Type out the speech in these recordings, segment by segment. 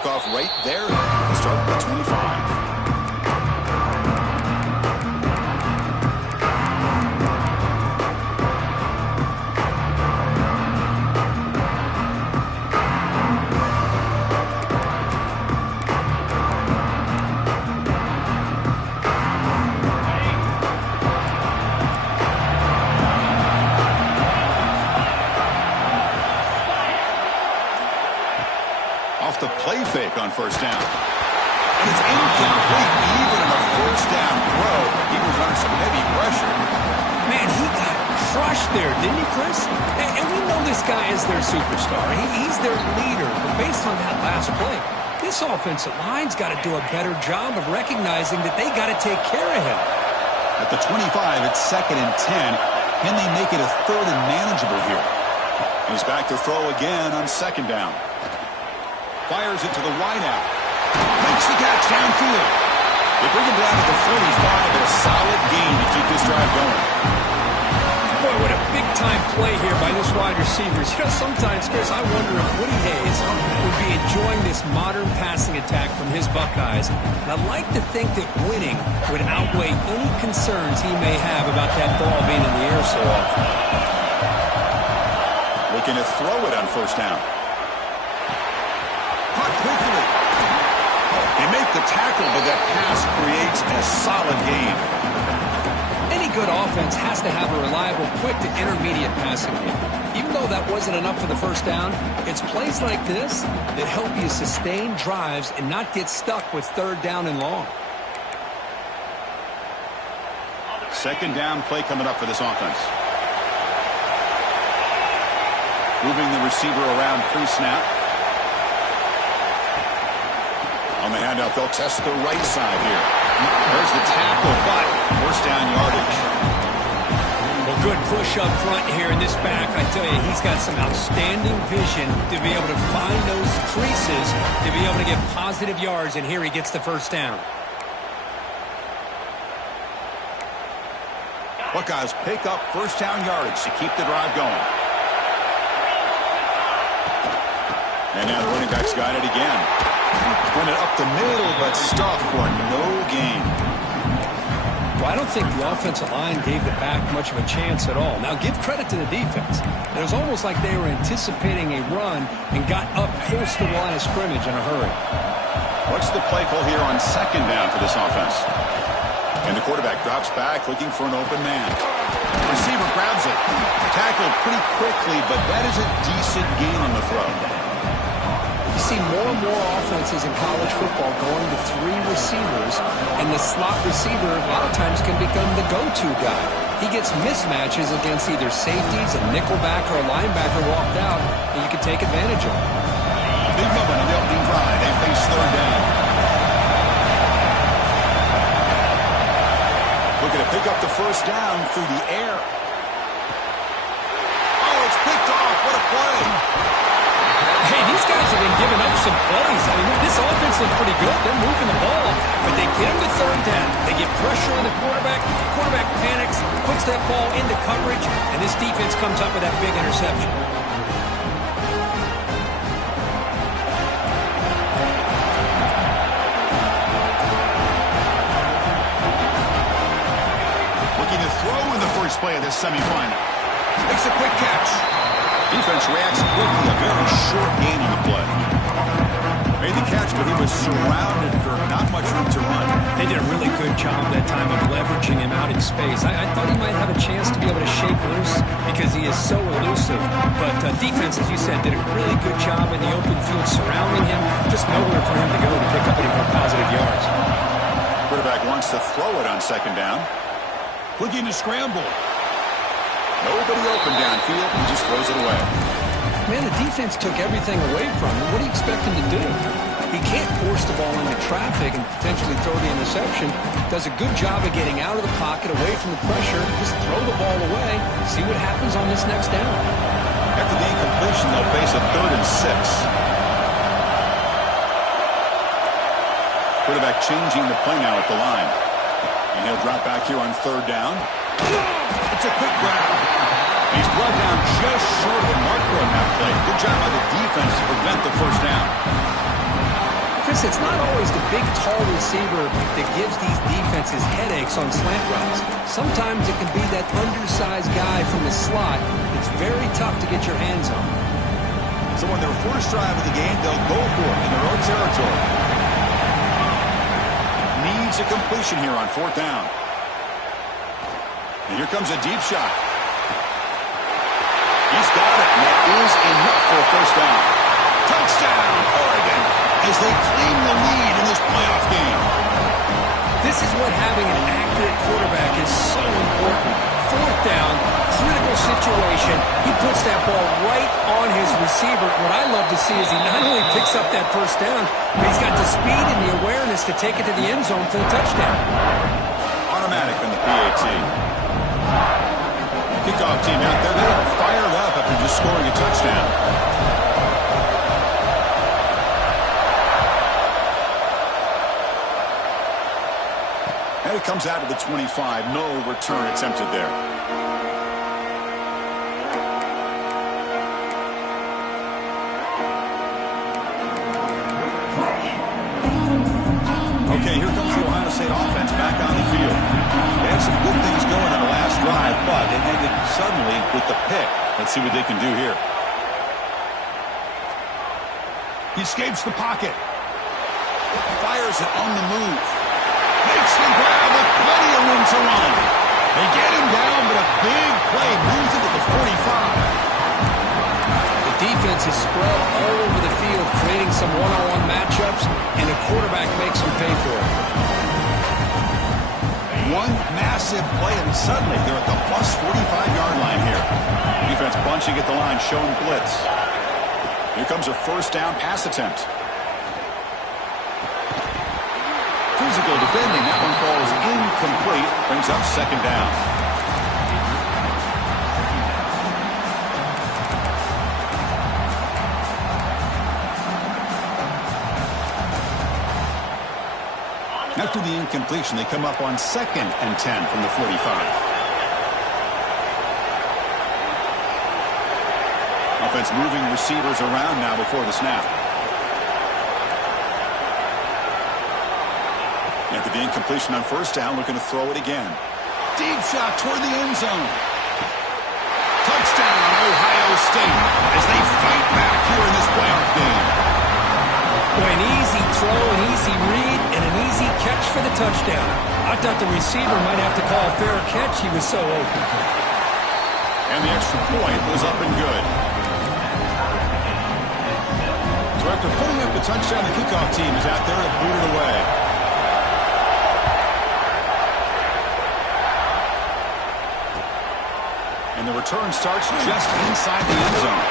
kickoff right there to start the 25. The play fake on first down. And it's incomplete even on a first down throw. He was under some heavy pressure. Man, he got crushed there, didn't he, Chris? And we know this guy is their superstar. He's their leader. But based on that last play, this offensive line's got to do a better job of recognizing that they got to take care of him. At the 25, it's 2nd and 10. Can they make it a 3rd and manageable here? He's back to throw again on 2nd down. Fires it to the wideout. Makes the catch downfield. They bring him down to the 45, but a solid gain to keep this drive going. Boy, what a big-time play here by this wide receiver. You know, sometimes, Chris, I wonder if Woody Hayes would be enjoying this modern passing attack from his Buckeyes. And I'd like to think that winning would outweigh any concerns he may have about that ball being in the air so often. Looking to throw it on first down. Caught quickly. They make the tackle, but that pass creates a solid gain. Any good offense has to have a reliable, quick to intermediate passing game. Even though that wasn't enough for the first down, it's plays like this that help you sustain drives and not get stuck with 3rd down and long. 2nd down play coming up for this offense. Moving the receiver around pre-snap. On the handout, they'll test the right side here. There's the tackle, but first down yardage. Well, good push up front here in this back. I tell you, he's got some outstanding vision to be able to find those creases, to be able to get positive yards, and here he gets the first down. Buckeyes pick up first down yardage to keep the drive going. And now the running back's got it again. Run it up the middle, but stuffed for no gain. Well, I don't think the offensive line gave the back much of a chance at all. Now, give credit to the defense. It was almost like they were anticipating a run and got up close to the line of scrimmage in a hurry. What's the play call here on 2nd down for this offense? And the quarterback drops back looking for an open man. Receiver grabs it. Tackled pretty quickly, but that is a decent gain on the throw. You see more and more offenses in college football going to 3 receivers, and the slot receiver a lot of times can become the go-to guy. He gets mismatches against either safeties, a nickelback, or a linebacker walked out, and you can take advantage of it. Big moment on the opening drive. They face 3rd down. Looking to pick up the first down through the air. Oh, it's picked off. What a play. Hey, these guys have been giving up some plays. I mean, this offense looks pretty good. They're moving the ball, but they get him to 3rd down. They get pressure on the quarterback. Quarterback panics, puts that ball into coverage, and this defense comes up with that big interception. Looking to throw in the first play of this semifinal. Makes a quick catch. Defense reacts quickly, a very short gain on the play. Made the catch, but he was surrounded for not much room to run. They did a really good job that time of leveraging him out in space. I thought he might have a chance to be able to shake loose because he is so elusive. But defense, as you said, did a really good job in the open field surrounding him. Just nowhere for him to go to pick up any more positive yards. Quarterback wants to throw it on 2nd down. Looking to scramble. Nobody open downfield. He just throws it away. Man, the defense took everything away from him. What do you expect him to do? He can't force the ball into traffic and potentially throw the interception. Does a good job of getting out of the pocket, away from the pressure. Just throw the ball away. See what happens on this next down. After the incompletion, they'll face a 3rd and 6. Quarterback changing the play now at the line. And he'll drop back here on 3rd down. It's a quick grab. He's brought down just short of the marker on that play. Good job by the defense to prevent the first down. Chris, it's not always the big, tall receiver that gives these defenses headaches on slant routes. Sometimes it can be that undersized guy from the slot that's very tough to get your hands on. So on their first drive of the game, they'll go for it in their own territory. Needs a completion here on 4th down. And here comes a deep shot. He's got it, and that is enough for a first down. Touchdown, Oregon, as they claim the lead in this playoff game. This is what having an accurate quarterback is so important. 4th down, critical situation. He puts that ball right on his receiver. What I love to see is he not only picks up that first down, but he's got the speed and the awareness to take it to the end zone for the touchdown. Automatic on the PAT. Kickoff team out there, they are fired up after just scoring a touchdown. And it comes out to the 25. No return attempted there. Okay, here comes the Ohio State offense back on the field. They had some good things going on the last drive, but it ended suddenly with the pick. Let's see what they can do here. He escapes the pocket. Fires it on the move. Makes the grab with plenty of room to run. They get him down, but a big play moves into the 45. The defense is spread all over the field, creating some one-on-one matchups, and the quarterback makes them pay for it. One massive play, and suddenly they're at the plus 45-yard line here. Defense bunching at the line, showing blitz. Here comes a first down pass attempt. Physical defending. That one falls incomplete. Brings up 2nd down. After the incompletion, they come up on 2nd and 10 from the 45. Offense moving receivers around now before the snap. After the incompletion on first down, looking to throw it again. Deep shot toward the end zone. Touchdown, Ohio State, as they fight back here in this playoff game. Boy, an easy throw, an easy read, and an easy catch for the touchdown. I thought the receiver might have to call a fair catch. He was so open. And the extra point was up and good. So after pulling up the touchdown, the kickoff team is out there to boot it away. And the return starts just inside the end zone.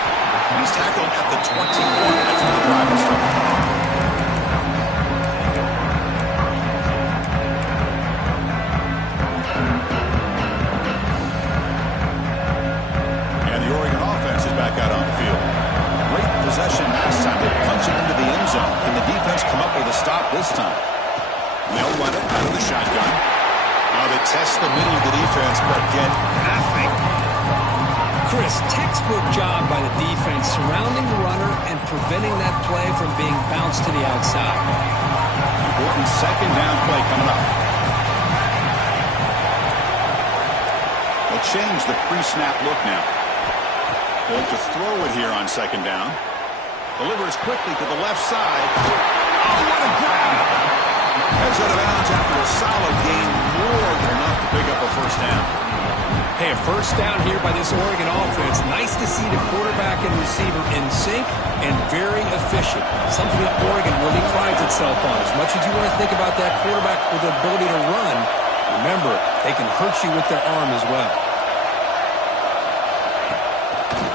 And he's tackled at the 21. That's where the drive will start. And the Oregon offense is back out on the field. Great possession last time. They punch it into the end zone. Can the defense come up with a stop this time? They'll run it out of the shotgun. Now they test the middle of the defense, but get nothing. Chris, textbook job by the defense surrounding the runner and preventing that play from being bounced to the outside. Important 2nd down play coming up. They'll change the pre-snap look now. They'll have to throw it here on 2nd down. Delivers quickly to the left side. Oh, what a grab! Heads out of bounds after a solid gain, more than enough to pick up a first down. Hey, a first down here by this Oregon offense. Nice to see the quarterback and receiver in sync and very efficient. Something that Oregon really prides itself on. As much as you want to think about that quarterback with the ability to run, remember, they can hurt you with their arm as well.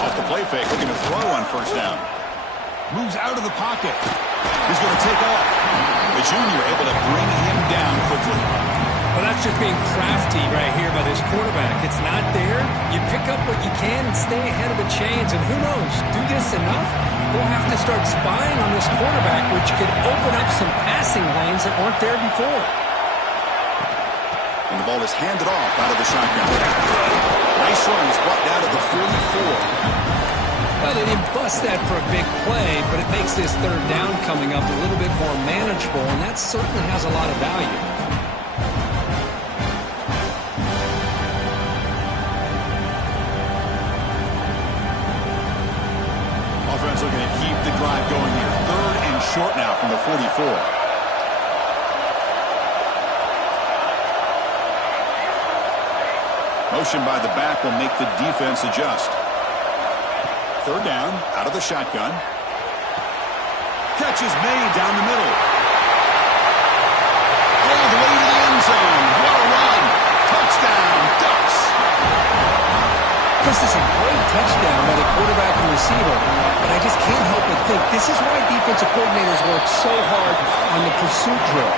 Off the play fake, looking to throw on first down. Moves out of the pocket. He's going to take off. The junior able to bring him down quickly. Well, that's just being crafty right here by this quarterback. It's not there. You pick up what you can and stay ahead of the chains. And who knows, do this enough, we'll have to start spying on this quarterback, which could open up some passing lanes that weren't there before. And the ball is handed off out of the shotgun. Nice run. He's brought down to the 44. Well, they didn't bust that for a big play, but it makes this third down coming up a little bit more manageable, and that certainly has a lot of value. Offense looking to keep the drive going here. Third and short now from the 44. Motion by the back will make the defense adjust. Third down, out of the shotgun. Catch is made down the middle. All the way to the end zone. What a run. Touchdown, Ducks. This is a great touchdown by the quarterback and receiver, but I just can't help but think this is why defensive coordinators work so hard on the pursuit drill.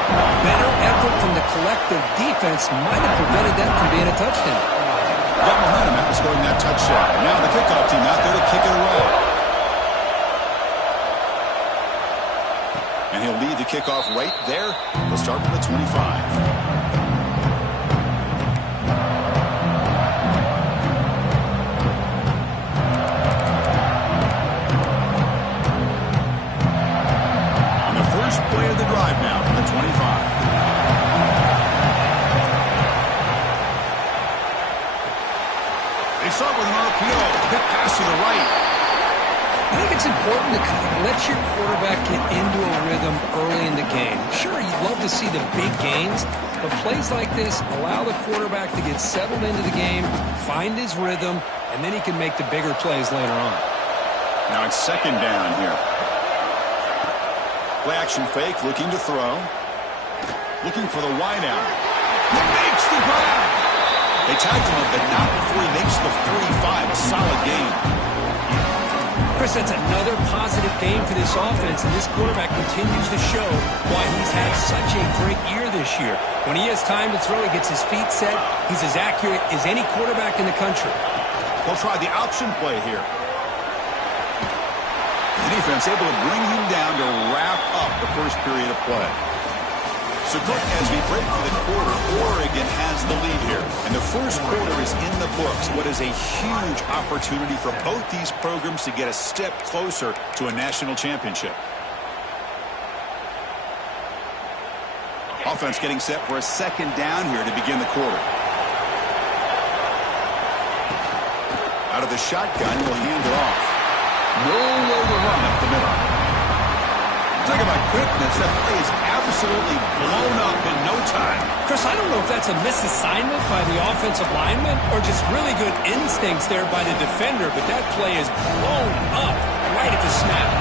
Better effort from the collective defense might have prevented that from being a touchdown. Got momentum after scoring that touchdown. Now the kickoff team out there to kick it away. And he'll lead the kickoff right there. He'll start from the 25. Play of the drive now from the 25. They start with an RPO. Quick pass to the right. I think it's important to kind of let your quarterback get into a rhythm early in the game. Sure, you'd love to see the big gains, but plays like this allow the quarterback to get settled into the game, find his rhythm, and then he can make the bigger plays later on. Now it's second down here. Play action fake, looking to throw. Looking for the wide out. He makes the grab. They tagged him, but not before he makes the 45. A solid game. Chris, that's another positive game for this offense, and this quarterback continues to show why he's had such a great year this year. When he has time to throw, he gets his feet set. He's as accurate as any quarterback in the country. They'll try the option play here. The defense able to bring him down to wrap up the first period of play. So, Cook, as we break for the quarter, Oregon has the lead here. And the first quarter is in the books. What is a huge opportunity for both these programs to get a step closer to a national championship. Offense getting set for a second down here to begin the quarter. Out of the shotgun, he'll hand it off. Nowhere to run up the middle. Talk about quickness. That play is absolutely blown up in no time. Chris, I don't know if that's a misassignment by the offensive lineman or just really good instincts there by the defender, but that play is blown up right at the snap.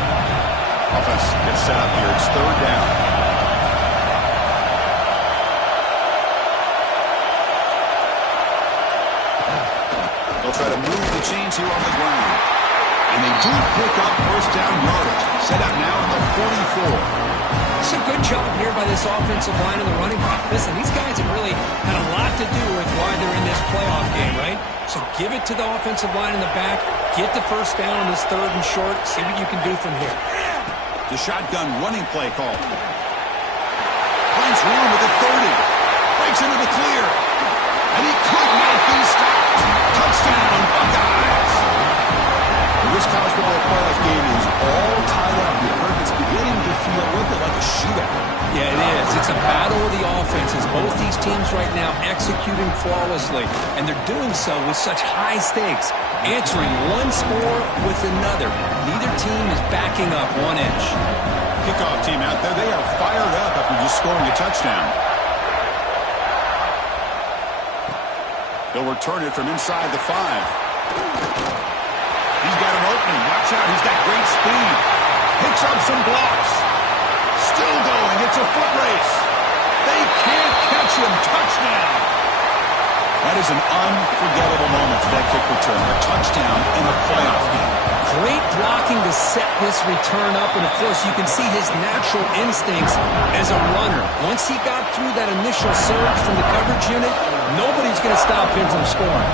Offense gets set up here. It's third down. They'll try to move the chains here on the ground. And they do pick up first down yardage. Set up now in the 44. It's a good job here by this offensive line in the running back. Listen, these guys have really had a lot to do with why they're in this playoff game, right? So give it to the offensive line in the back. Get the first down on this third and short. See what you can do from here. The shotgun running play call. Finds room with the 30. Breaks into the clear. And he could not be stopped. Touchdown, Buckeyes. This college football playoff game is all tied up. It's beginning to feel a little bit like a shootout. Yeah, it is. It's a battle of the offenses. Both these teams right now executing flawlessly, and they're doing so with such high stakes, answering one score with another. Neither team is backing up 1 inch. Kickoff team out there, they are fired up after just scoring a touchdown. They'll return it from inside the 5. He's got an opening. Watch out. He's got great speed. Picks up some blocks. Still going. It's a foot race. They can't catch him. Touchdown. That is an unforgettable moment for that kick return. A touchdown in a playoff game. Great blocking to set this return up. And, of course, you can see his natural instincts as a runner. Once he got through that initial surge from the coverage unit, nobody's going to stop him from scoring.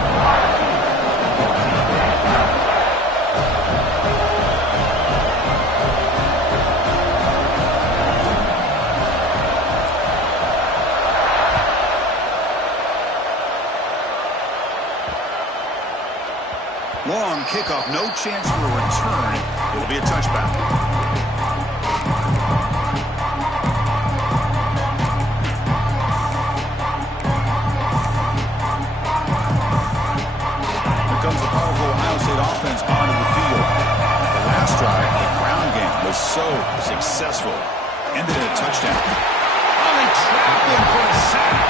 Long kickoff, no chance for a return. It'll be a touchback. Here comes the powerful Ohio State offense onto the field. The last drive, the ground game, was so successful. Ended in a touchdown. Oh, they trapped him for a sack.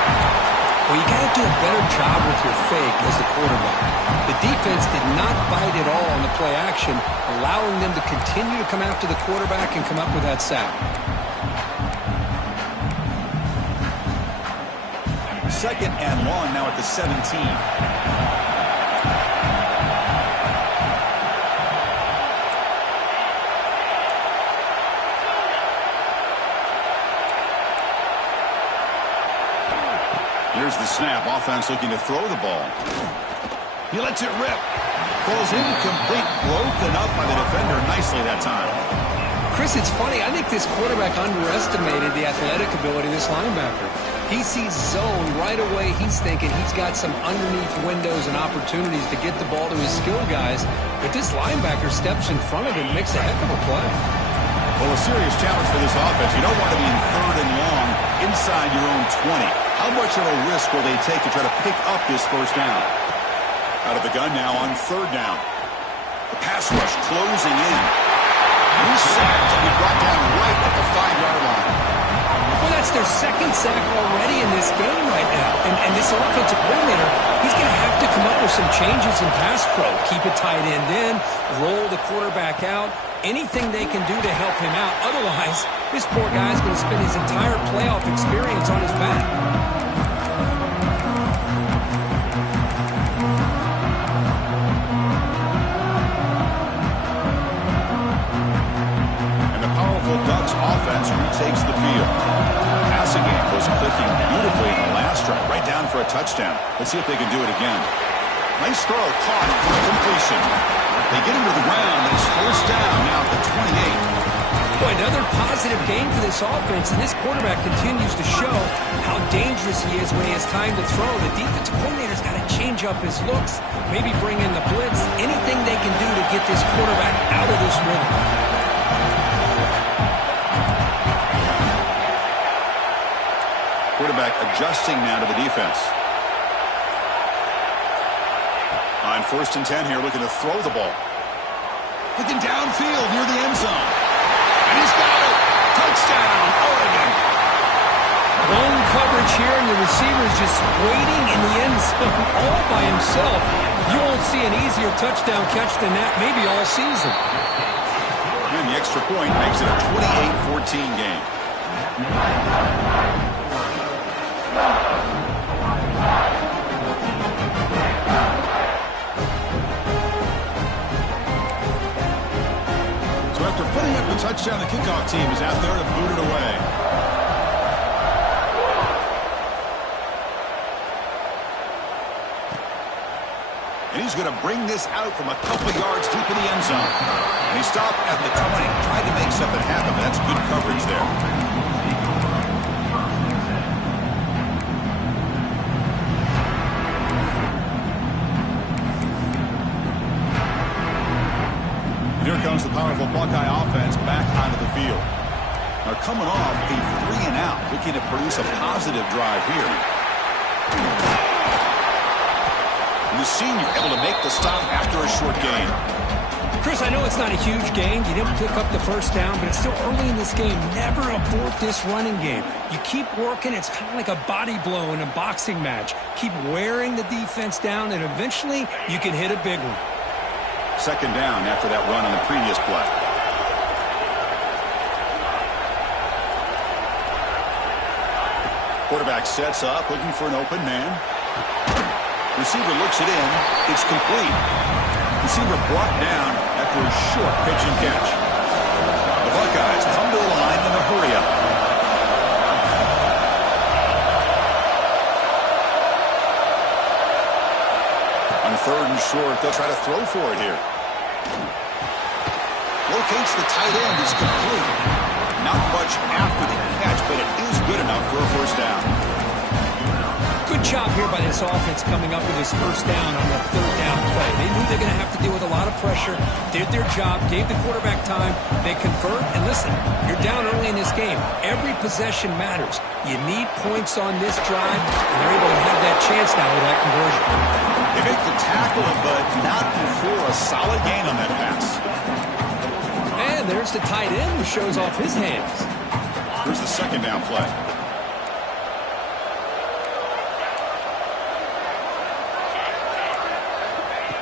Well, you got to do a better job with your fake as the quarterback. The defense did not bite at all on the play action, allowing them to continue to come after the quarterback and come up with that sack. Second and long now at the 17. Here's the snap. Offense looking to throw the ball. He lets it rip. Falls incomplete. Broken up by the defender nicely that time. Chris, it's funny. I think this quarterback underestimated the athletic ability of this linebacker. He sees zone right away. He's thinking he's got some underneath windows and opportunities to get the ball to his skilled guys. But this linebacker steps in front of him and makes a heck of a play. Well, a serious challenge for this offense. You don't want to be in third and long inside your own 20. How much of a risk will they take to try to pick up this first down? Out of the gun now on third down. The pass rush closing in. He's sacked and he brought down right at the 5-yard line. Well, that's their second sack already in this game right now. And this offensive coordinator, he's going to have to come up with some changes in pass pro. Keep a tight end in, roll the quarterback out. Anything they can do to help him out. Otherwise, this poor guy's going to spend his entire playoff experience on his back. And the powerful Ducks offense retakes the field. Passing game was clicking beautifully in the last drive. Right down for a touchdown. Let's see if they can do it again. Nice throw, caught for a completion. They get him to the ground, and it's first down now at the 28. Boy, another positive game for this offense, and this quarterback continues to show how dangerous he is when he has time to throw. The defensive coordinator's got to change up his looks, maybe bring in the blitz, anything they can do to get this quarterback out of this rhythm. Quarterback adjusting now to the defense. On first and 10 here, looking to throw the ball. Looking downfield near the end zone. And he's got it. Touchdown, Oregon. Lone coverage here, and the receiver's just waiting in the end zone all by himself. You won't see an easier touchdown catch than that maybe all season. And the extra point makes it a 28-14 game. After putting up the touchdown, the kickoff team is out there to boot it away. And he's going to bring this out from a couple yards deep in the end zone. And he stopped at the 20, tried to make something happen, but that's good coverage there. Here comes the powerful Buckeye offense back onto the field. Now coming off a 3-and-out, looking to produce a positive drive here. And the senior able to make the stop after a short gain. Chris, I know it's not a huge gain. You didn't pick up the first down, but it's still early in this game. Never abort this running game. You keep working. It's kind of like a body blow in a boxing match. Keep wearing the defense down, and eventually you can hit a big one. Second down after that run on the previous play. Quarterback sets up, looking for an open man. Receiver looks it in. It's complete. Receiver brought down after a short pitch and catch. The Buckeyes come to the line in a hurry-up. On third and short, they'll try to throw for it here. Locates the tight end, is complete. Not much after the catch, but it is good enough for a first down. Good job here by this offense coming up with this first down on the third down play. They knew they're going to have to deal with a lot of pressure, did their job, gave the quarterback time, they convert, and listen, you're down early in this game. Every possession matters. You need points on this drive, and they're able to have that chance now with that conversion. They make the tackle, but not before a solid gain on that pass. And there's the tight end who shows off his hands. Here's the second down play.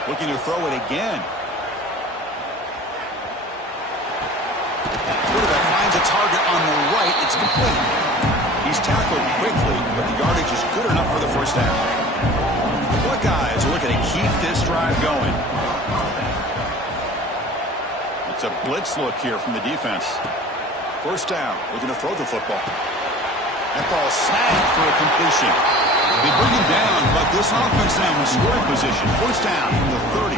Looking to throw it again. Quarterback finds a target on the right. It's complete. He's tackled quickly, but the yardage is good enough for the first down. The Buckeyes are looking to keep this drive going. It's a blitz look here from the defense. First down. Looking to throw the football. That ball snagged for a completion. They bring him down, but this offense now in scoring position. First down from the 30.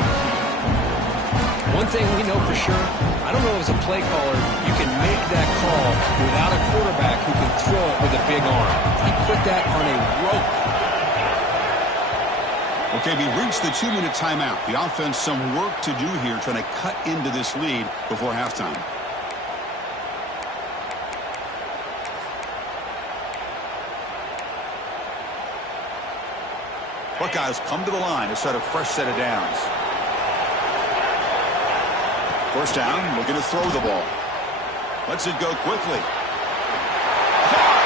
One thing we know for sure, I don't know as a play caller, you can make that call without a quarterback who can throw it with a big arm. He put that on a rope. Okay, we reached the 2-minute timeout. The offense some work to do here trying to cut into this lead before halftime. Buckeyes come to the line to start a fresh set of downs. First down, looking to throw the ball. Lets it go quickly.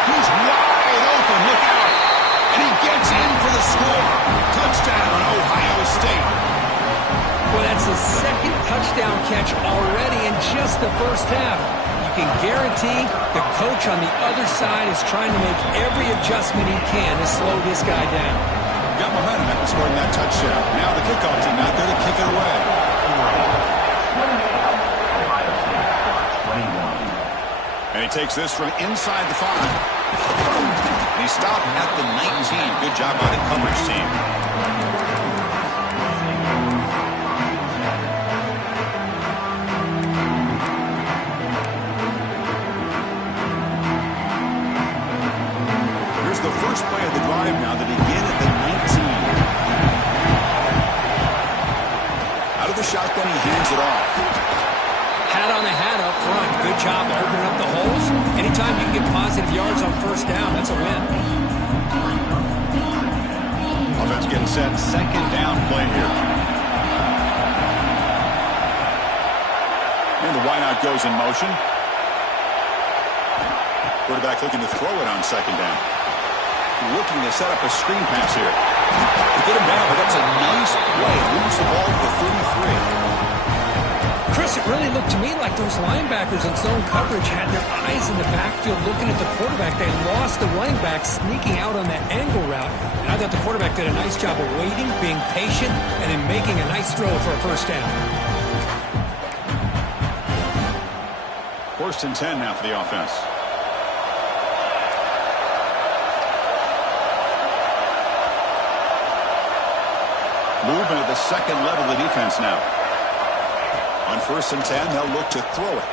He's wide open, look out. And he gets in for the score. Touchdown, Ohio State. Well, that's the second touchdown catch already in just the first half. You can guarantee the coach on the other side is trying to make every adjustment he can to slow this guy down. Got momentum after scoring that touchdown. Now the kickoff team out there to kick it away. And he takes this from inside the 5. And he stopped at the 19. Good job by the coverage team. Here's the first play of the drive now that begin at the 19. Out of the shotgun, he hands it off. Hat on the hat up front. Good job opening up the holes. Anytime you can get positive yards on first down, that's a win. Offense getting set. Second down play here. And the wideout goes in motion. Quarterback looking to throw it on second down. Looking to set up a screen pass here. To get him down, but that's a nice play. Moves the ball to the 33. Chris, it really looked to me like those linebackers in zone coverage had their eyes in the backfield looking at the quarterback. They lost the running back sneaking out on that angle route. And I thought the quarterback did a nice job of waiting, being patient, and then making a nice throw for a first down. First and 10 now for the offense. Movement at the second level of the defense now. On first and 10, they'll look to throw it.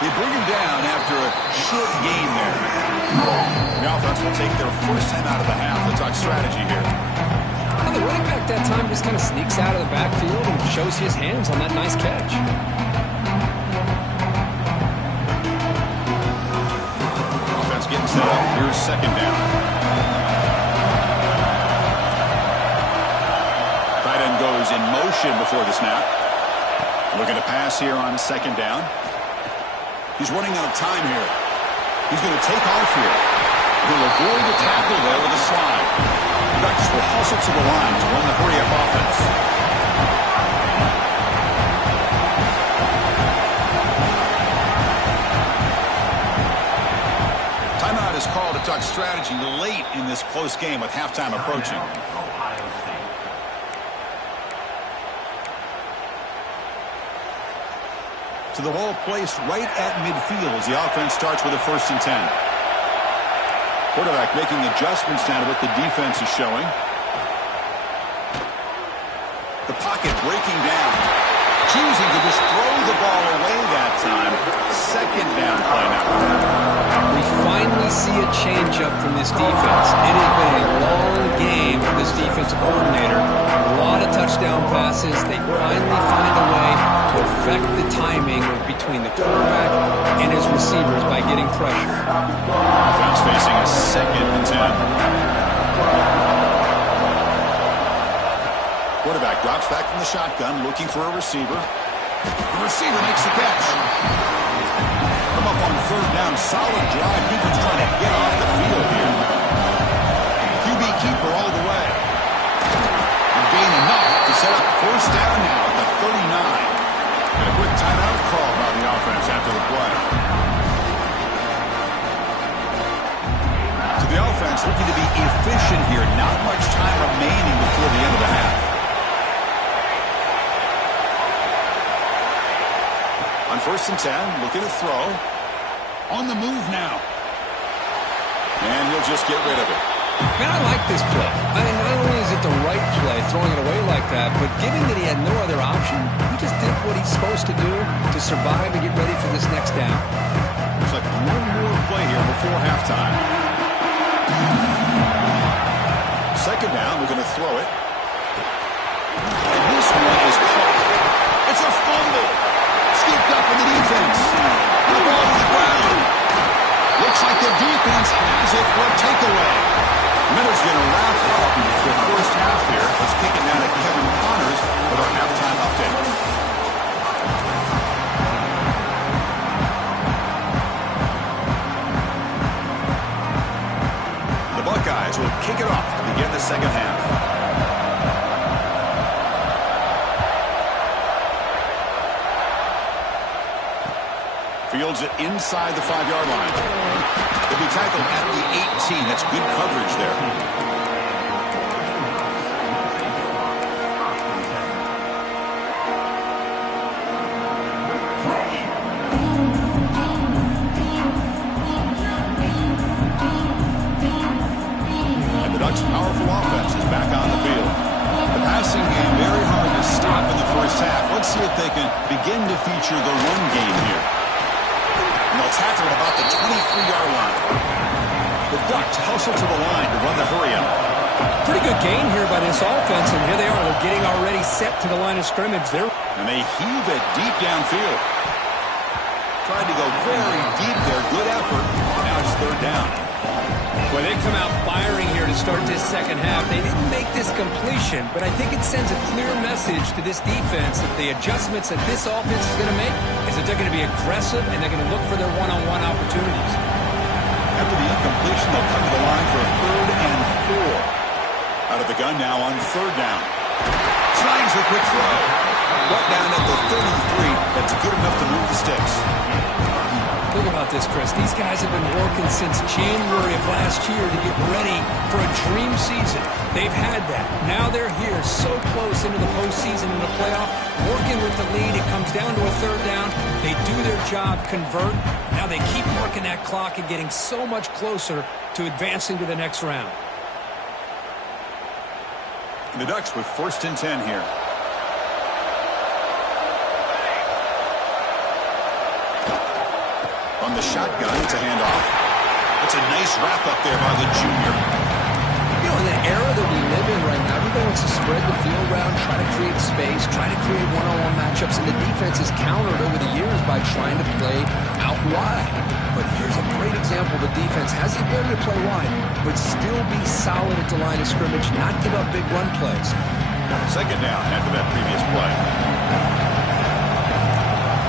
They bring him down after a short gain there. The offense will take their first time out of the half. Let's talk strategy here. Well, the running back that time just kind of sneaks out of the backfield and shows his hands on that nice catch. Offense getting set up. Here's second down. Goes in motion before the snap. Looking to pass here on second down. He's running out of time here. He's going to take off here. He'll avoid the tackle there with a slide. The Ducks will hustle to the line to run the hurry-up offense. Timeout is called to talk strategy late in this close game with halftime approaching. To the ball placed right at midfield as the offense starts with a first and 10. Quarterback making adjustments now to what the defense is showing. The pocket breaking down. choosing to just throw the ball away that time. Second down play now. We finally see a change-up from this defense. It has been a long game for this defensive coordinator. A lot of touchdown passes. They finally find a way to affect the timing between the quarterback and his receivers by getting pressure. Offense facing a 2nd and 10. Quarterback drops back from the shotgun, looking for a receiver. The receiver makes the catch. Come up on 3rd down. Solid drive. Defense trying to get off the field here. QB keeper all the way. And gain enough to set up 1st down now at the 39. And a quick timeout call by the offense after the play. So the offense looking to be efficient here. Not much time remaining before the end of the half. On 1st and 10, looking to throw. On the move now. And he'll just get rid of it. Man, I like this play. I mean, not only is it the right play, throwing it away like that, but given that he had no other option, he just did what he's supposed to do to survive and get ready for this next down. Looks like one more play here before halftime. 2nd down, we're going to throw it. And this one is caught. It's a fumble. Scooped up in the defense. And the ball to the ground. Looks like the defense has it for a takeaway. Minutes going to wrap up the 1st half here. Let's kick it now to Kevin Connors with our halftime update. The Buckeyes will kick it off to begin the 2nd half. Fields it inside the 5-yard line. He'll be tackled at the 18. That's good coverage there. And the Ducks' powerful offense is back on the field. The passing game very hard to stop in the 1st half. Let's see if they can begin to feature the run game here. And they'll tackle at about the 23-yard line. The Ducks hustle to the line to run the hurry-up. Pretty good gain here by this offense, and here they are. They're getting already set to the line of scrimmage. And they heave it deep downfield. Tried to go very deep there. Good effort. Now it's 3rd down. Well, they come out firing here to start this 2nd half. They didn't make this completion, but I think it sends a clear message to this defense that the adjustments that this offense is going to make is that they're going to be aggressive and they're going to look for their one-on-one opportunities. After the incompletion, they'll come to the line for a 3rd and 4. Out of the gun now on 3rd down. Slides the quick throw. Brought down at the 33. That's good enough to move the sticks. Think about this, Chris. These guys have been working since January of last year to get ready for a dream season. They've had that. Now they're here so close into the postseason and the playoff, working with the lead. It comes down to a 3rd down. They do their job, convert. Now they keep working that clock and getting so much closer to advancing to the next round. And the Ducks with 1st and 10 here. On the shotgun, it's a handoff. It's a nice wrap-up there by the junior. You know, in the era that we live in right now, everybody wants to spread the field around, try to create space, try to create one-on-one matchups, and the defense is countered over the years by trying to play out wide. But here's a great example. The defense has the ability to play wide, but still be solid at the line of scrimmage, not give up big run plays. 2nd down after that previous play.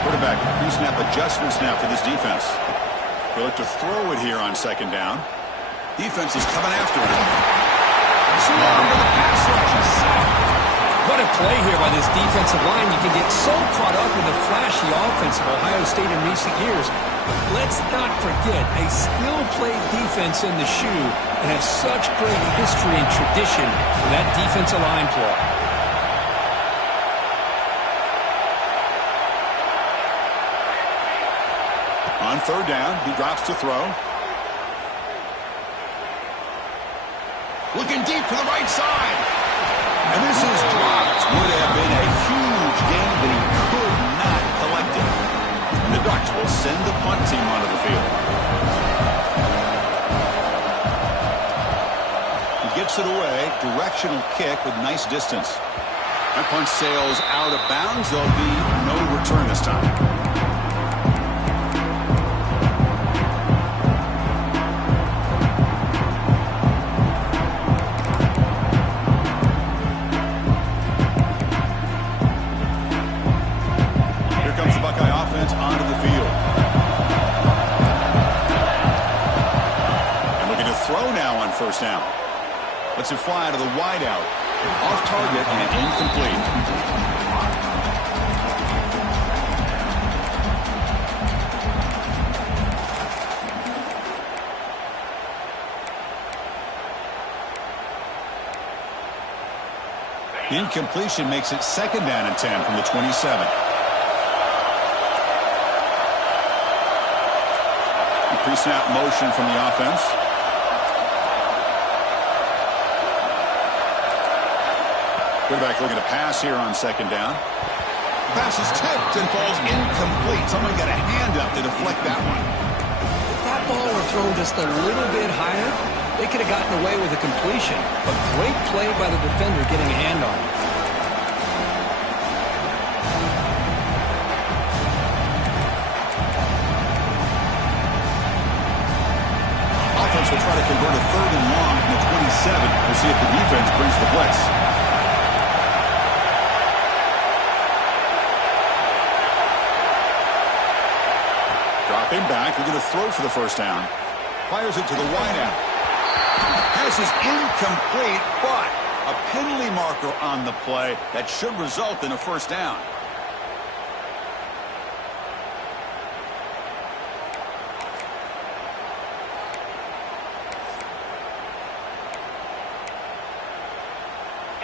Quarterback pre-snap adjustments now for this defense. They'll look to throw it here on 2nd down. Defense is coming after him. Long to the pass rush. What a play here by this defensive line. You can get so caught up in the flashy offense of Ohio State in recent years. But let's not forget, they still play defense in the shoe and have such great history and tradition for that defensive line play. On 3rd down, he drops to throw. Looking deep to the right side. And this is dropped. Would have been a huge gain, but he will send the punt team onto the field. He gets it away. Directional kick with nice distance. That punt sails out of bounds. There'll be no return this time. Here comes the Buckeye offense onto the field. And looking to throw now on first down. Lets it fly to the wideout. Off target and incomplete. The incompletion makes it 2nd down and 10 from the 27. Pre-snap motion from the offense. Quarterback looking to pass here on 2nd down. Pass is tipped and falls incomplete. Someone got a hand up to deflect that one. If that ball were thrown just a little bit higher, they could have gotten away with a completion. But great play by the defender getting a hand on it. Offense will try to convert a 3rd and long from the 27. We'll see if the defense brings the blitz. Dropping back, we're going to throw for the first down. Fires it to the wideout. Pass is incomplete, but a penalty marker on the play that should result in a first down.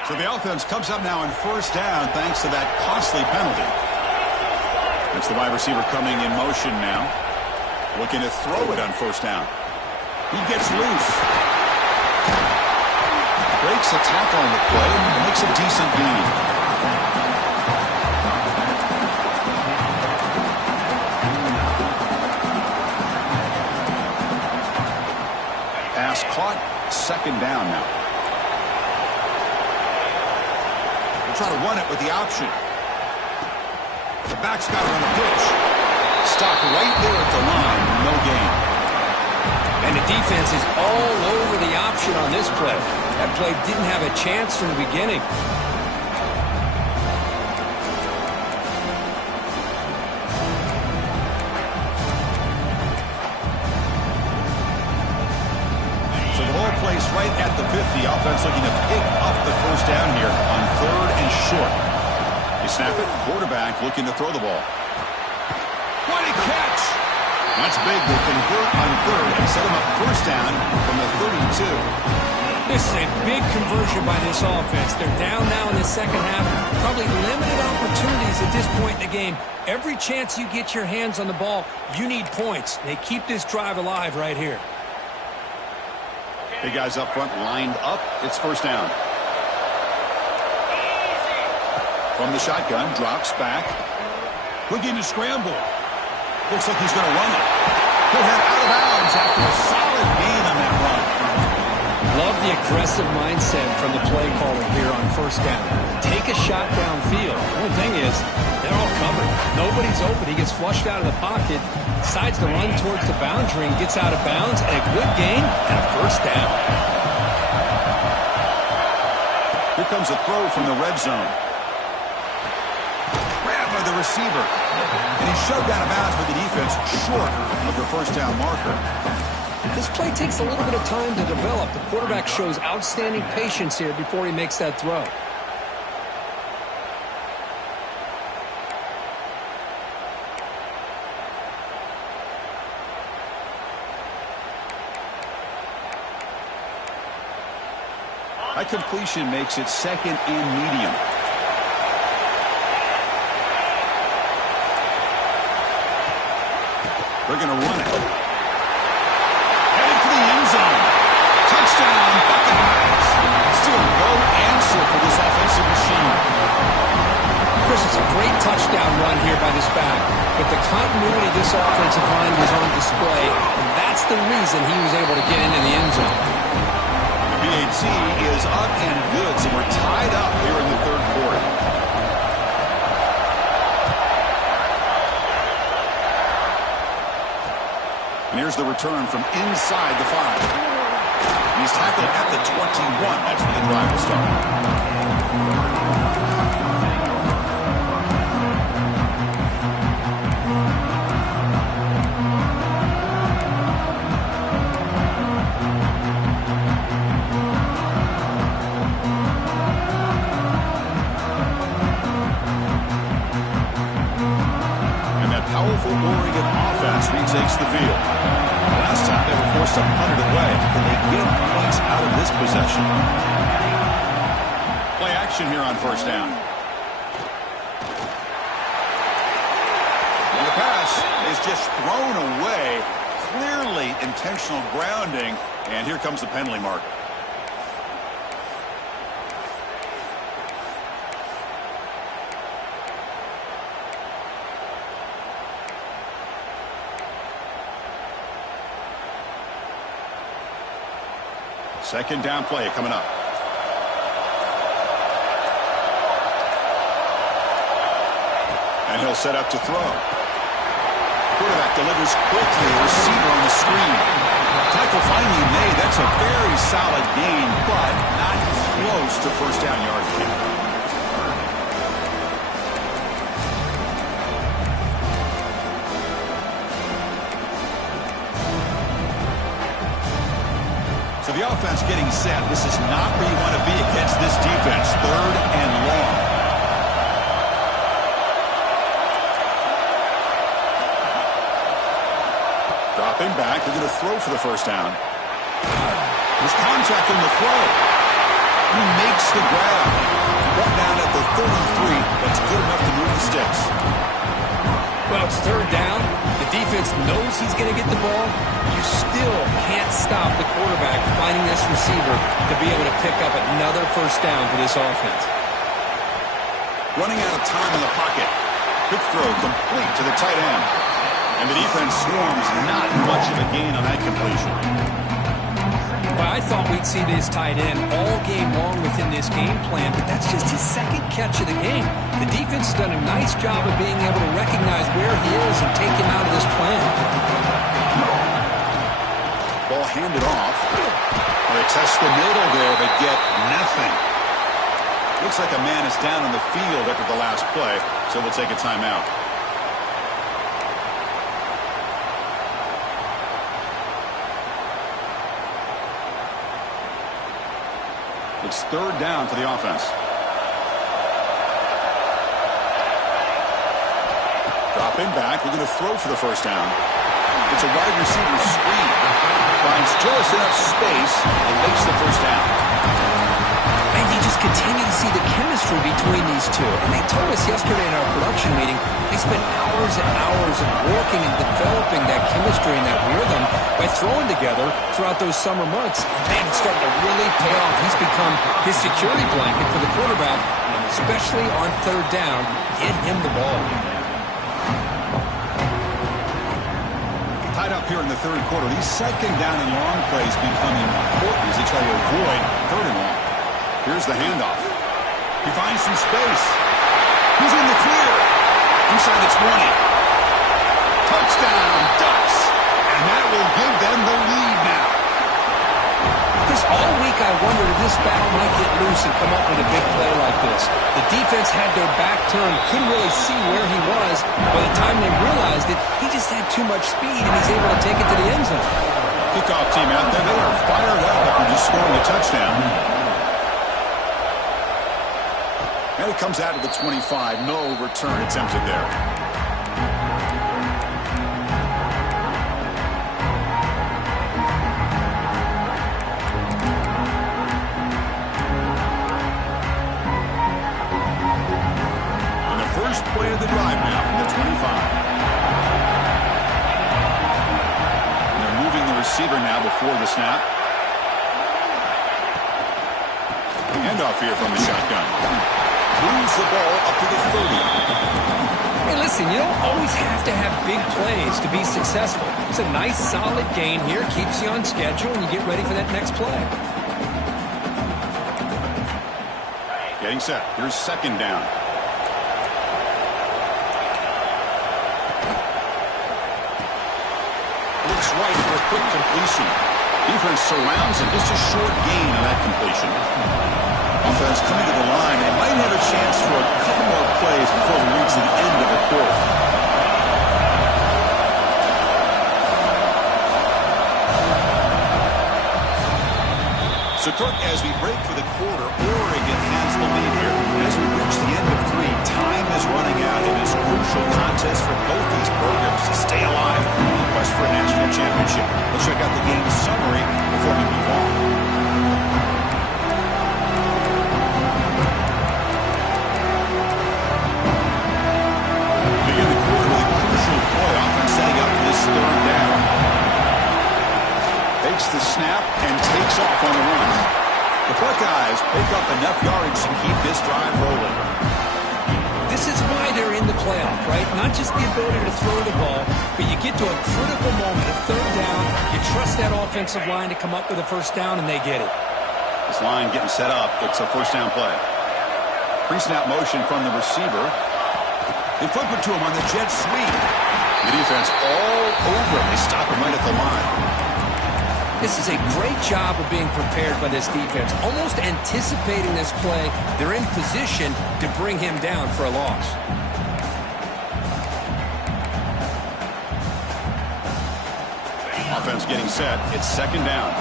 So the offense comes up now in first down thanks to that costly penalty. That's the wide receiver coming in motion now. Looking to throw it on first down. He gets loose. Breaks a tackle on the play and makes a decent gain. Pass caught. 2nd down now. We'll try to run it with the option. The back's got it on the pitch. Stopped right there at the line. No gain. And the defense is all over the option on this play. That play didn't have a chance from the beginning. So the ball placed right at the 50. Offense looking to pick up the first down here on 3rd and short. They snap it. Quarterback looking to throw the ball. What a catch! That's big. They convert on 3rd and set him up first down from the 32. This is a big conversion by this offense. They're down now in the 2nd half. Probably limited opportunities at this point in the game. Every chance you get your hands on the ball, you need points. They keep this drive alive right here. Big guys up front lined up. It's first down. From the shotgun, drops back. Looking to scramble. Looks like he's going to run it. He'll head out of bounds after a solid gain on that run. Love the aggressive mindset from the play caller here on first down. Take a shot downfield. The only thing is, they're all covered. Nobody's open. He gets flushed out of the pocket, decides to run towards the boundary and gets out of bounds, and a good gain and a first down. Here comes a throw from the red zone. Grab by the receiver. And he's shoved out of bounds with the defense short of the first down marker. This play takes a little bit of time to develop. The quarterback shows outstanding patience here before he makes that throw. That completion makes it 2nd and medium. They're going to run it. Headed for the end zone. Touchdown, Buckeyes. Still no answer for this offensive machine. Chris, it's a great touchdown run here by this back. but the continuity of this offensive line was on display, and that's the reason he was able to get into the end zone. The BAT is up and good, so we're tied up here in the third quarter. And here's the return from inside the 5. He's tackled at the 21. That's where the drive will start. Powerful Oregon offense retakes the field. Last time they were forced to punt it away. Can they get points out of this possession? Play action here on first down. And the pass is just thrown away. Clearly intentional grounding. And here comes the penalty mark. Second down play coming up. And he'll set up to throw. Quarterback delivers quickly. Receiver on the screen. Tackle finally made. That's a very solid gain, but not close to first down yardage. So the offense getting set. This is not where you want to be against this defense. Third and long. Dropping back. They're going to throw for the first down. There's contact in the throw. He makes the grab. Brought down at the 33. That's good enough to move the sticks. Well, it's third down. The defense knows he's going to get the ball. You still can't stop the quarterback finding this receiver to be able to pick up another first down for this offense. Running out of time in the pocket. Quick throw complete to the tight end. And the defense swarms. Not much of a gain on that completion. Well, I thought we'd see this tight end all game long within this game plan, but that's just his second catch of the game. The defense has done a nice job of being able to recognize where he is and take him out of this plan. Ball handed off. They test the middle there, but get nothing. Looks like a man is down on the field after the last play, so we'll take a timeout. It's third down for the offense. Dropping back. We're going to throw for the first down. It's a wide receiver screen. Finds just enough space and makes the first down. And you just continue to see the chemistry between these two. And they told us yesterday in our production meeting, they spent hours and hours of working and developing that chemistry and that rhythm by throwing together throughout those summer months. And man, it's starting to really pay off. He's become his security blanket for the quarterback, and especially on third down, get him the ball. Tied up here in the third quarter. These second down and long plays become important as they try to avoid third and long. Here's the handoff. He finds some space. He's in the clear. Inside the 20. Touchdown, Ducks. And that will give them the lead now. Because all week I wondered if this back might get loose and come up with a big play like this. The defense had their back turned, couldn't really see where he was. By the time they realized it, he just had too much speed, and he's able to take it to the end zone. Kickoff team out there, they are fired up after just scoring a touchdown. And it comes out of the 25. No return attempted there. First play of the drive now from the 25. And they're moving the receiver now before the snap. Handoff here from the shotgun. Moves the ball up to the 30. Hey, listen, you don't always have to have big plays to be successful. It's a nice, solid gain here. Keeps you on schedule, and you get ready for that next play. Getting set. Here's second down. Looks right for a quick completion. Defense surrounds him. Just a short gain on that completion. Offense coming to the line. They might have a chance for a couple more plays before we reach the end of the quarter. So, Kirk, as we break for the quarter, Oregon has the lead here. As we reach the end of 3, time is running out in this crucial contest for both these programs to stay alive in the quest for a national championship. Let's check out the game summary before we move on. Begin the quarter with a crucial play. Offense setting up for this third down. Takes the snap and takes off on the run. The Buckeyes pick up enough yardage to keep this drive rolling. This is why they're in the playoff, right? Not just the ability to throw the ball, but you get to a critical moment, a third down, you trust that offensive line to come up with a first down, and they get it. This line getting set up. It's a first down play. Pre-snap motion from the receiver. They flip it to him on the jet sweep. The defense all over him. They stop him right at the line. This is a great job of being prepared by this defense. Almost anticipating this play, they're in position to bring him down for a loss. Offense getting set. It's second down.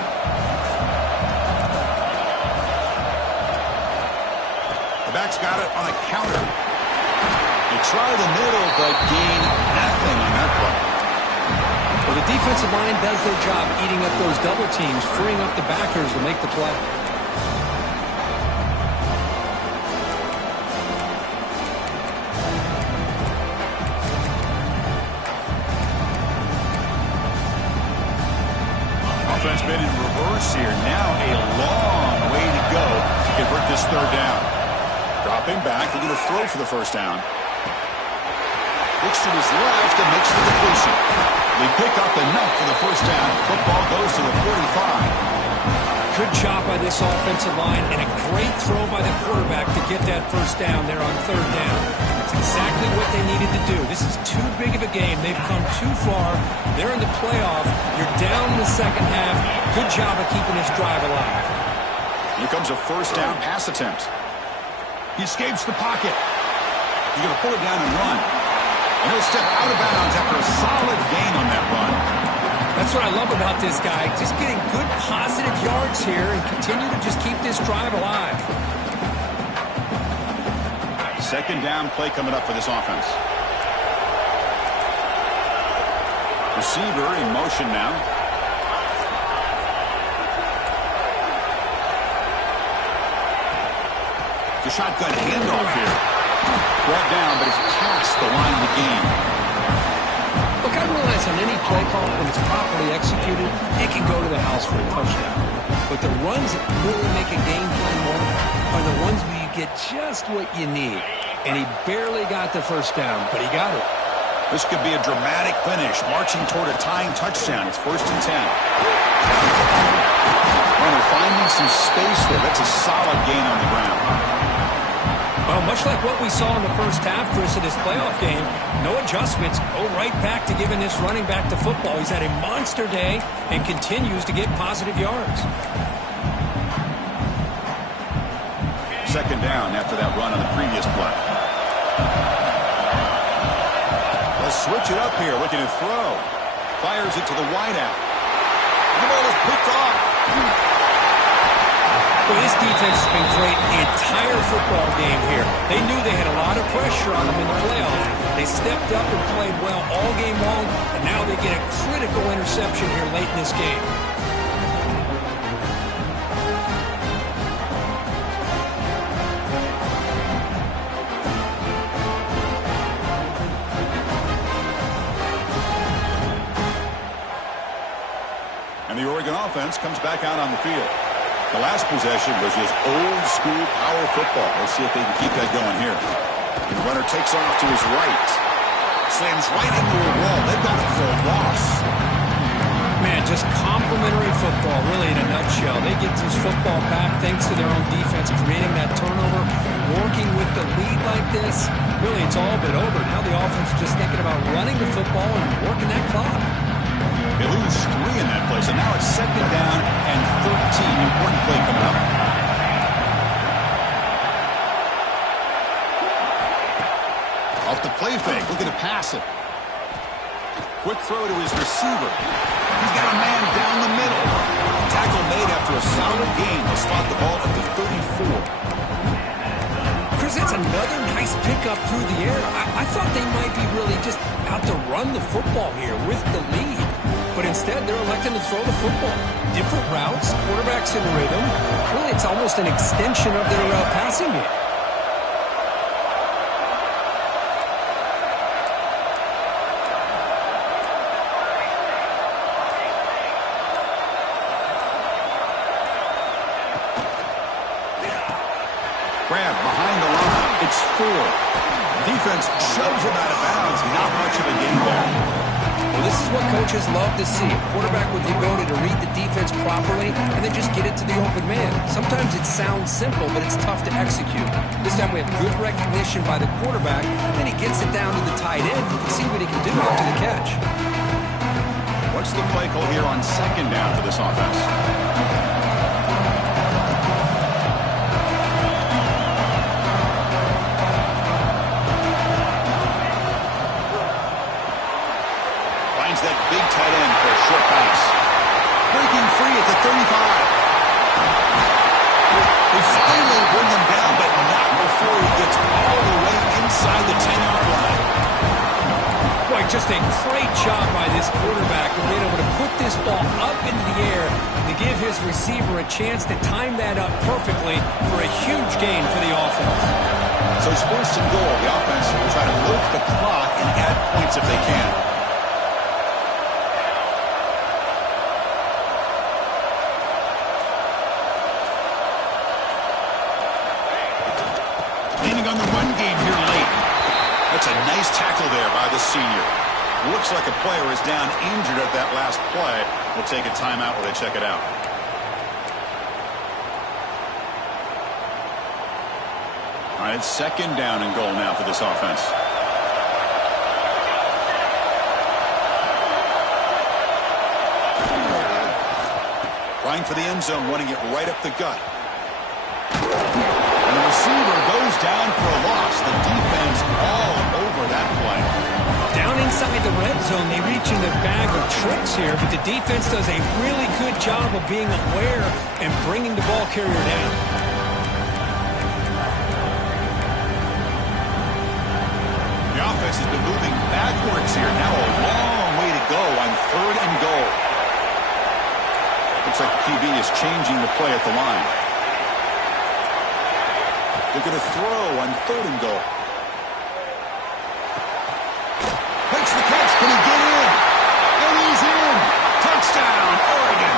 The back's got it on a counter. They try the middle, but gain nothing on that play. Well, the defensive line does their job eating up those double teams, freeing up the backers to make the play. Offense been in reverse here. Now a long way to go to convert this third down. Dropping back, they're going to throw for the first down. Looks to his left and makes the completion. They pick up enough for the first down. Football goes to the 45. Good job by this offensive line and a great throw by the quarterback to get that first down there on third down. That's exactly what they needed to do. This is too big of a game. They've come too far. They're in the playoff. You're down in the second half. Good job of keeping this drive alive. Here comes a first down pass attempt. He escapes the pocket. He's going to pull it down and run. And he'll step out of bounds after a solid gain on that run. That's what I love about this guy. Just getting good positive yards here and continue to just keep this drive alive. Second down play coming up for this offense. Receiver in motion now. The shotgun handoff here. Brought down, but it's past the line of the game. Look, I realize on any play call, when it's properly executed, it can go to the house for a touchdown. But the runs that really make a game plan work are the ones where you get just what you need. And he barely got the first down, but he got it. This could be a dramatic finish, marching toward a tying touchdown. It's first and 10. And they're finding some space there. That's a solid gain on the ground. Well, much like what we saw in the first half, Chris, of this playoff game, no adjustments, go right back to giving this running back to football. He's had a monster day and continues to get positive yards. Second down after that run on the previous play. Let's switch it up here, looking to throw. Fires it to the wideout. The ball is picked off. Well, this defense has been great the entire football game here. They knew they had a lot of pressure on them in the playoffs. They stepped up and played well all game long, and now they get a critical interception here late in this game. And the Oregon offense comes back out on the field. The last possession was just old-school power football. Let's see if they can keep that going here. And the runner takes off to his right. Slams right into a wall. They've got it for a loss. Man, just complimentary football, really, in a nutshell. They get this football back thanks to their own defense, creating that turnover, working with the lead like this. Really, it's all but over. Now the offense is just thinking about running the football and working that clock. They lose 3 in that play, so now it's second down and 13. Important play coming up. Off the play fake, looking to pass it. Quick throw to his receiver. He's got a man down the middle. Tackle made after a solid gain. They'll slot the ball at the 34. Chris, that's another nice pickup through the air. I thought they might be really just out to run the football here with the lead. But instead, they're electing to throw the football. Different routes, quarterbacks in rhythm. Really, it's almost an extension of their passing game. Grab behind the line. It's 4. Defense shoves him out of bounds. Not much of a gain there. Well, this is what coaches love to see. A quarterback with the ability to read the defense properly and then just get it to the open man. Sometimes it sounds simple, but it's tough to execute. This time we have good recognition by the quarterback, and then he gets it down to the tight end. You can see what he can do after the catch. What's the play call here on second down for this offense? That big tight end for a short pass. Breaking free at the 35. They finally bring him down, but not before he gets all the way inside the 10-yard line. Boy, just a great job by this quarterback of being able to put this ball up into the air to give his receiver a chance to time that up perfectly for a huge gain for the offense. So it's first and goal. The offense will try to milk the clock and add points if they can. On the run game here late. That's a nice tackle there by the senior. Looks like a player is down injured at that last play. We'll take a timeout while they check it out. All right, it's second down and goal now for this offense. Trying for the end zone, running it right up the gut. And the receiver goes down for a loss. The defense all over that play. Down inside the red zone, they reach in their bag of tricks here, but the defense does a really good job of being aware and bringing the ball carrier down. The offense has been moving backwards here. Now a long way to go on third and goal. Looks like the QB is changing the play at the line. They're going to throw on third and goal. Makes the catch. Can he get in? And he's in. Touchdown, Oregon.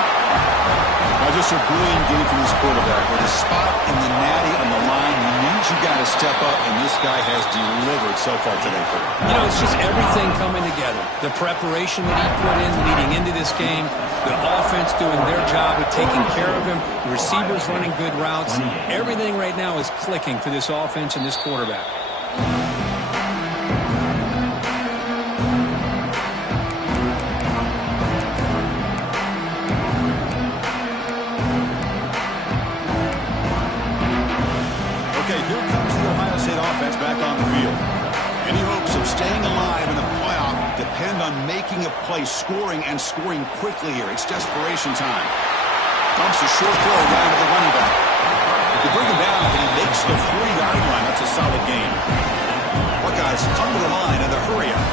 Now just a brilliant game from this quarterback. With a spot in the natty on the line, he means you got to step up, and this guy has delivered so far today. You know, it's just everything coming together. The preparation that he put in leading into this game, the offense doing their job of taking care of him, the receivers running good routes. Everything right now is clicking for this offense and this quarterback. Okay, here comes the Ohio State offense back on the field. Any hopes of staying alive in the playoff depend on making a play, scoring, and scoring quickly here. It's desperation time. Dumps a short throw down to the running back. If they bring him down, and he makes the 40-yard line. That's a solid gain. Buckeyes come to the line in the hurry up.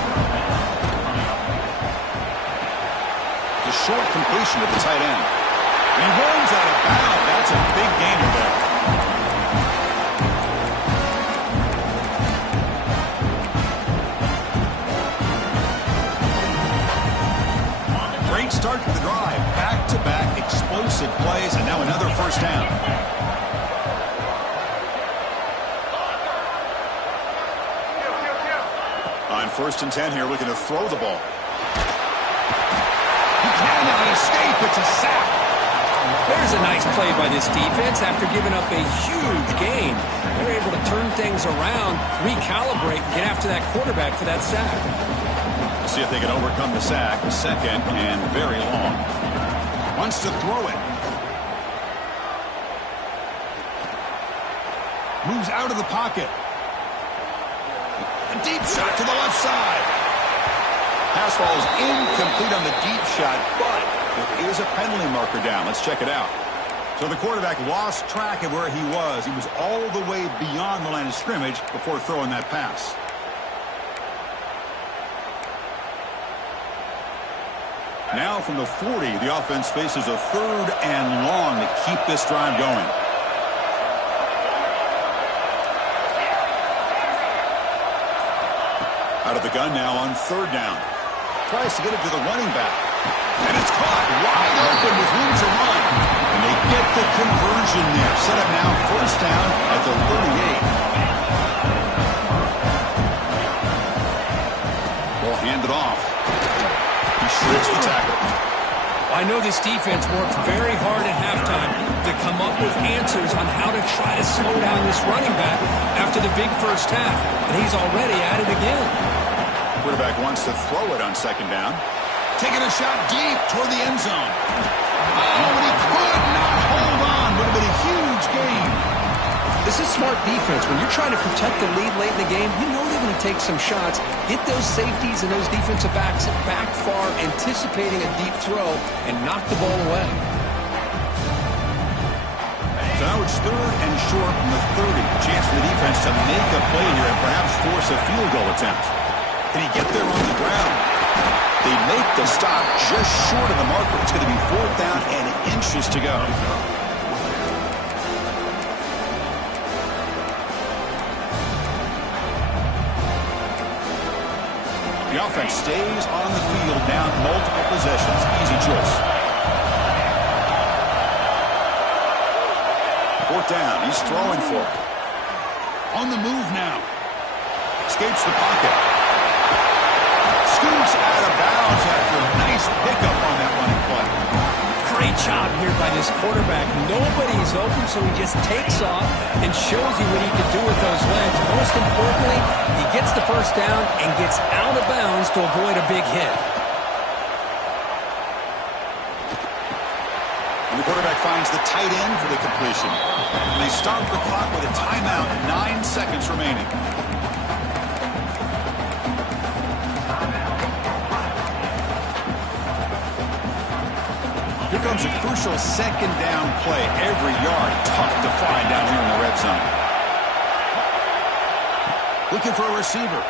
The short completion of the tight end. And he runs out of bounds. That's a big gainer there. Great start to the drive. Back-to-back explosive plays, and now another first down. On First and 10 here, looking to throw the ball. He cannot escape. It's a sack. There's a nice play by this defense after giving up a huge gain. They're able to turn things around, recalibrate, and get after that quarterback for that sack. We'll see if they can overcome the sack. Second and very long. Wants to throw it. Moves out of the pocket. A deep shot to the left side. Pass falls incomplete on the deep shot, but there is a penalty marker down. Let's check it out. So the quarterback lost track of where he was. He was all the way beyond the line of scrimmage before throwing that pass. Now from the 40, the offense faces a third and long to keep this drive going. Out of the gun now on third down. Tries to get it to the running back. And it's caught wide open with room to run. And they get the conversion there. Set up now first down at the 38. Ball handed off. He shreds the tackle. I know this defense worked very hard at halftime to come up with answers on how to try to slow down this running back after the big first half. And he's already at it again. Quarterback wants to throw it on second down. Taking a shot deep toward the end zone. Oh, and he could not hold on. Would have been a huge gain. This is smart defense. When you're trying to protect the lead late in the game, you know they're going to take some shots, get those safeties and those defensive backs back far, anticipating a deep throw, and knock the ball away. So now it's third and short from the 30. Chance for the defense to make a play here and perhaps force a field goal attempt. Can he get there on the ground? They make the stop just short of the marker. It's going to be fourth down and inches to go. The offense stays on the field down multiple possessions. Easy choice. Fourth down. He's throwing for it. On the move now. Escapes the pocket. Scoots out of bounds after a nice pickup on that running play. Great job here by this quarterback. Nobody's open, so he just takes off and shows you what he can do with those legs. Most importantly, he gets the first down and gets out of bounds to avoid a big hit. And the quarterback finds the tight end for the completion. And they start the clock with a timeout, 9 seconds remaining. Here comes a crucial second down play. Every yard tough to find down here in the red zone. Looking for a receiver.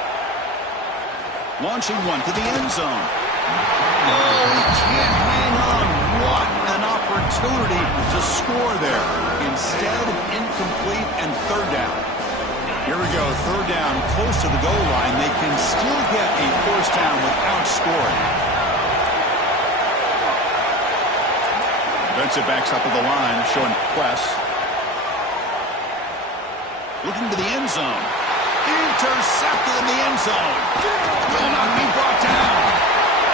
Launching one to the end zone. Oh, he can't hang on. What an opportunity to score there. Instead, incomplete and third down. Here we go, third down, close to the goal line. They can still get a first down without scoring. Defensive backs up at the line, showing press. Looking to the end zone. Intercepted in the end zone. Will not be brought down.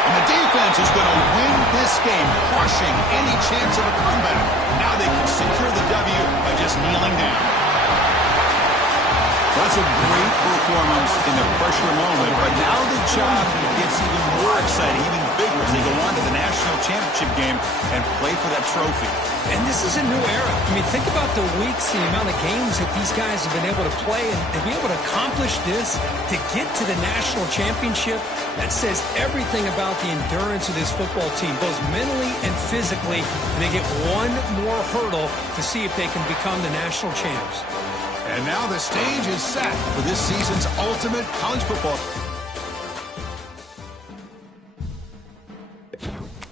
And the defense is going to win this game, crushing any chance of a comeback. Now they can secure the W by just kneeling down. That's a great performance in the pressure moment, but now the job gets even more exciting, even bigger as they go on to the national championship game and play for that trophy. And this is a new era. I mean, think about the weeks, the amount of games that these guys have been able to play, and be able to accomplish this, to get to the national championship. That says everything about the endurance of this football team, both mentally and physically. And they get one more hurdle to see if they can become the national champs. And now the stage is set for this season's ultimate college football.